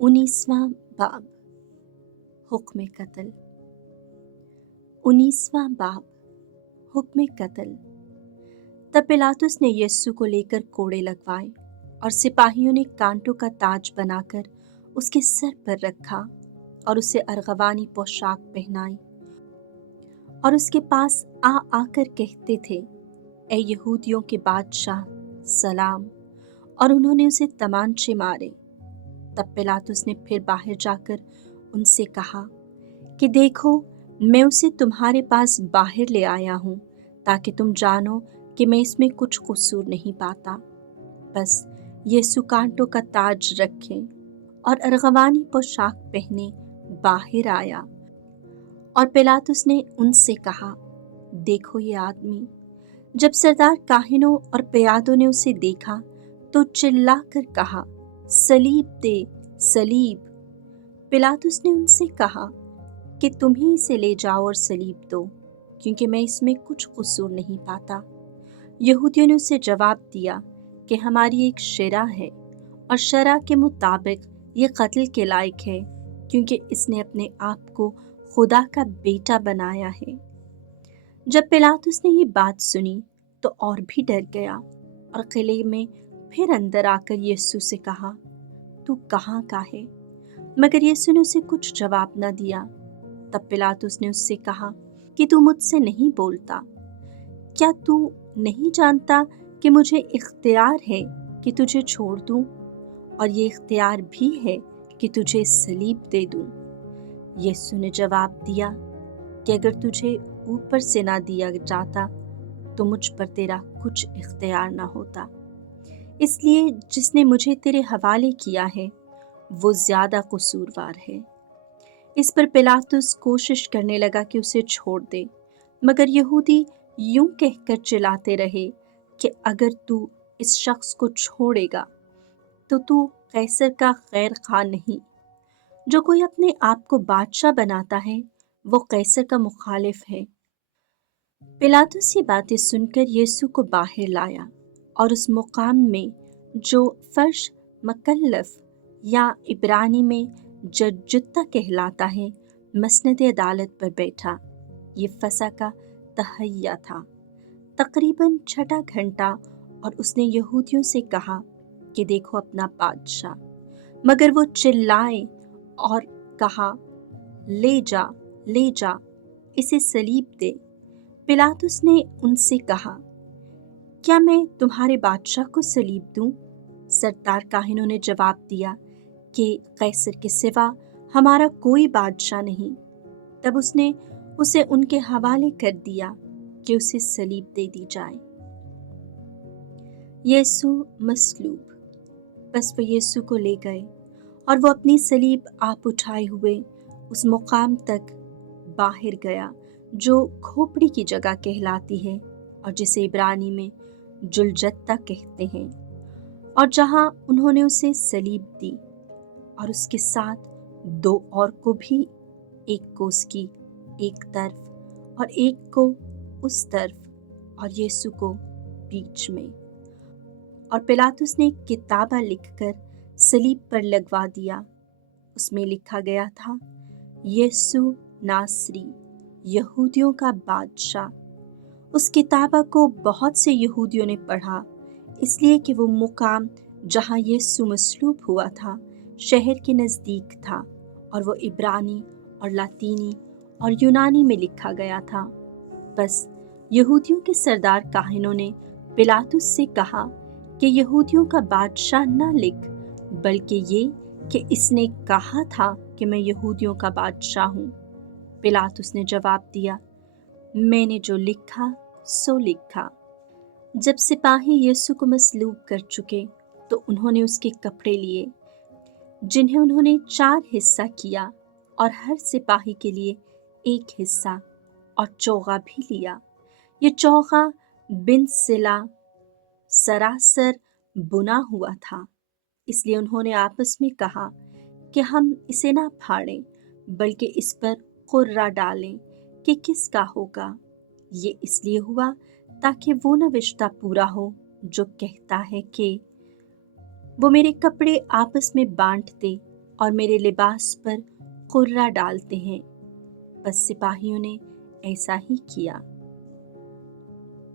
19वां बाब हुक्म कत्ल। 19वां बाब हुक्म कत्ल। तब पिलातुस ने यीशु को लेकर कोड़े लगवाए और सिपाहियों ने कांटों का ताज बनाकर उसके सर पर रखा और उसे अर्गवानी पोशाक पहनाई और उसके पास आ आकर कहते थे, ए यहूदियों के बादशाह सलाम। और उन्होंने उसे तमांचे मारे। तब पिलातुस ने फिर बाहर जाकर उनसे कहा कि देखो, मैं उसे तुम्हारे पास बाहर ले आया हूँ ताकि तुम जानो कि मैं इसमें कुछ कसूर नहीं पाता। बस यीशु कांटों का ताज रखे और अर्गवानी पोशाक पहने बाहर आया। और पिलातुस ने उनसे कहा, देखो ये आदमी। जब सरदार काहिनों और प्यादों ने उसे देखा तो चिल्लाकर कहा, सलीब दे, सलीब। पिलातुस ने उनसे कहा कि तुम ही इसे ले जाओ और सलीब दो, क्योंकि मैं इसमें कुछ कसूर नहीं पाता। यहूदियों ने उसे जवाब दिया कि हमारी एक शरा है और शरा के मुताबिक ये कत्ल के लायक है, क्योंकि इसने अपने आप को खुदा का बेटा बनाया है। जब पिलातुस ने ये बात सुनी तो और भी डर गया और किले में फिर अंदर आकर यीशु से कहा, तू कहाँ का है? मगर यीशु ने उसे कुछ जवाब न दिया। तब पिलातुस ने उससे कहा कि तू मुझसे नहीं बोलता? क्या तू नहीं जानता कि मुझे इख्तियार है कि तुझे छोड़ दूं, और ये इख्तियार भी है कि तुझे सलीब दे दूं? यीशु ने जवाब दिया कि अगर तुझे ऊपर से ना दिया जाता तो मुझ पर तेरा कुछ इख्तियार ना होता। इसलिए जिसने मुझे तेरे हवाले किया है वो ज्यादा कसूरवार है। इस पर पिलातुस कोशिश करने लगा कि उसे छोड़ दे, मगर यहूदी यूं कहकर चिल्लाते रहे कि अगर तू इस शख्स को छोड़ेगा तो तू कैसर का गैर खा नहीं। जो कोई अपने आप को बादशाह बनाता है वो कैसर का मुखालिफ है। पिलातुस ये बातें सुनकर यीशु को बाहर लाया और उस मुकाम में जो फर्श मकल्लफ या इब्रानी में जजुत्ता कहलाता है, मसनद अदालत पर बैठा। ये फसा का तहैया था, तकरीबन 6 घंटा, और उसने यहूदियों से कहा कि देखो अपना बादशाह। मगर वो चिल्लाए और कहा, ले जा, ले जा, इसे सलीब दे। पिलातुस ने उनसे कहा, क्या मैं तुम्हारे बादशाह को सलीब दूं? सरदार काहिनों ने जवाब दिया कि कैसर के सिवा हमारा कोई बादशाह नहीं। तब उसने उसे उनके हवाले कर दिया कि उसे सलीब दे दी जाए। यीशु मसलूब। बस वो यीशु को ले गए और वो अपनी सलीब आप उठाए हुए उस मुकाम तक बाहर गया जो खोपड़ी की जगह कहलाती है और जिसे इब्रानी में जुलजत्ता कहते हैं, और जहां उन्होंने उसे सलीब दी और उसके साथ 2 और को भी, एक को उसकी एक तरफ और एक को उस तरफ और यीशु को बीच में। और पिलातुस ने एक किताबा लिखकर सलीब पर लगवा दिया। उसमें लिखा गया था, यीशु नासरी, यहूदियों का बादशाह। उस किताबा को बहुत से यहूदियों ने पढ़ा, इसलिए कि वो मुकाम जहाँ यीशु मसलूब हुआ था शहर के नज़दीक था, और वो इब्रानी और लातीनी और यूनानी में लिखा गया था। बस यहूदियों के सरदार काहिनों ने पिलातुस से कहा कि यहूदियों का बादशाह न लिख, बल्कि ये कि इसने कहा था कि मैं यहूदियों का बादशाह हूँ। पिलातुस ने जवाब दिया, मैंने जो लिखा सो लिखा। जब सिपाही यीशु को मसलूब कर चुके तो उन्होंने उसके कपड़े लिए, जिन्हें उन्होंने 4 हिस्सा किया, और हर सिपाही के लिए 1 हिस्सा, और चोगा भी लिया। ये चोगा बिन सिला सरासर बुना हुआ था, इसलिए उन्होंने आपस में कहा कि हम इसे ना फाड़ें, बल्कि इस पर कुर्रा डालें कि किसका होगा। ये इसलिए हुआ ताकि वो नविश्ता पूरा हो जो कहता है कि वो मेरे कपड़े आपस में बांट दे और मेरे लिबास पर कुर्रा डालते हैं। बस सिपाहियों ने ऐसा ही किया।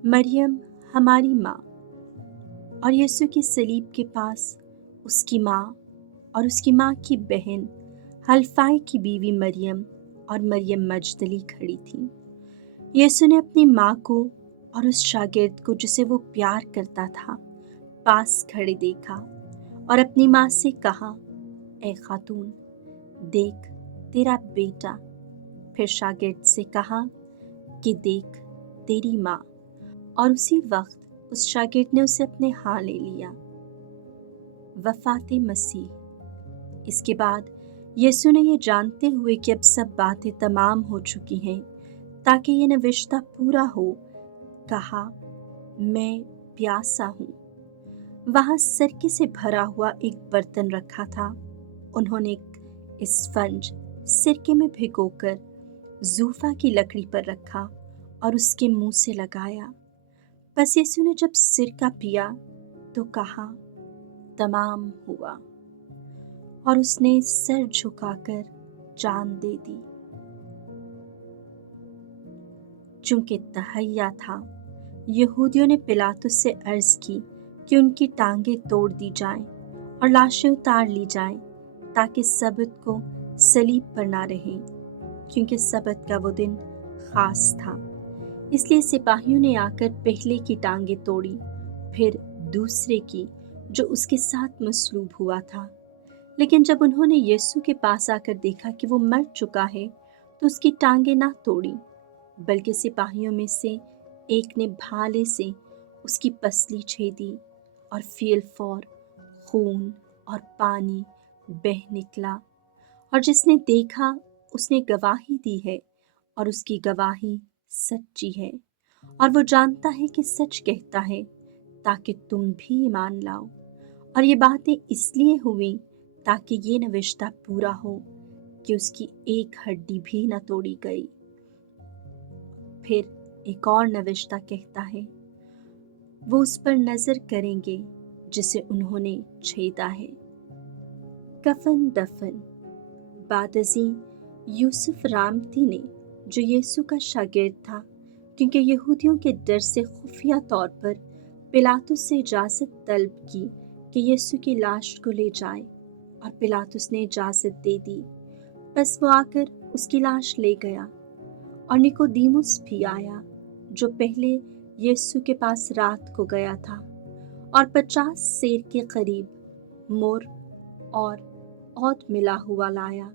मरियम हमारी माँ और यीशु की सलीब के पास उसकी माँ और उसकी माँ की बहन हल्फाई की बीवी मरियम और मरियम मजदली खड़ी थी। यीशु ने अपनी माँ को और उस शागिर्द को जिसे वो प्यार करता था पास खड़े देखा और अपनी माँ से कहा, ए खातून, देख तेरा बेटा। फिर शागिर्द से कहा कि देख तेरी माँ। और उसी वक्त उस शागिर्द ने उसे अपने हाथ ले लिया। वफात मसीह। इसके बाद यीशु ने ये जानते हुए कि अब सब बातें तमाम हो चुकी हैं ताकि ये नविश्ता पूरा हो, कहा, मैं प्यासा हूँ। वहाँ सिरके से भरा हुआ एक बर्तन रखा था। उन्होंने एक स्पंज सिरके में भिगोकर जूफा की लकड़ी पर रखा और उसके मुंह से लगाया। बस यीशु ने जब सिरका पिया तो कहा, तमाम हुआ, और उसने सर झुकाकर जान दे दी। चूंकि तहैया था, यहूदियों ने पिलातुस से अर्ज की कि उनकी टांगें तोड़ दी जाएं और लाशें उतार ली जाएं ताकि सबत को सलीब पर ना रहें, क्योंकि सबत का वो दिन खास था। इसलिए सिपाहियों ने आकर पहले की टांगें तोड़ी, फिर दूसरे की जो उसके साथ मसलूब हुआ था। लेकिन जब उन्होंने यीशु के पास आकर देखा कि वो मर चुका है तो उसकी टांगें ना तोड़ी, बल्कि सिपाहियों में से एक ने भाले से उसकी पसली छेदी और फील-फौर खून और पानी बह निकला। और जिसने देखा उसने गवाही दी है और उसकी गवाही सच्ची है, और वो जानता है कि सच कहता है ताकि तुम भी ईमान लाओ। और ये बातें इसलिए हुई ताकि ये नविश्ता पूरा हो कि उसकी एक हड्डी भी न तोड़ी गई। फिर एक और नविश्ता कहता है, वो उस पर नजर करेंगे जिसे उन्होंने छेदा है। कफन दफन। बादजी यूसुफ रामती ने, जो यीशु का शागिर्द था, क्योंकि यहूदियों के डर से खुफिया तौर पर पिलातुस से इजाज़त तलब की कि यीशु की लाश को ले जाए, और पिलातुस ने इजाज़त दे दी। बस वो आकर उसकी लाश ले गया। और निकोदीमुस भी आया, जो पहले यीशु के पास रात को गया था, और 50 सेर के करीब मुर और औद मिला हुआ लाया।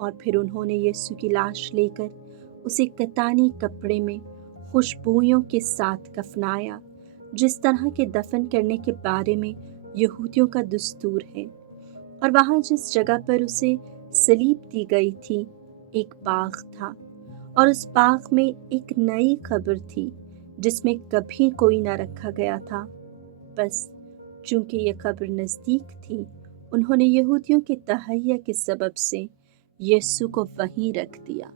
और फिर उन्होंने यीशु की लाश लेकर उसे कतानी कपड़े में खुशबुयों के साथ कफनाया, जिस तरह के दफन करने के बारे में यहूदियों का दस्तूर है। और वहाँ जिस जगह पर उसे सलीब दी गई थी एक बाग था, और उस बाग में एक नई कब्र थी जिसमें कभी कोई न रखा गया था। बस चूंकि ये कब्र नज़दीक थी, उन्होंने यहूदियों के तहैया के सबब से यीशु को वहीं रख दिया।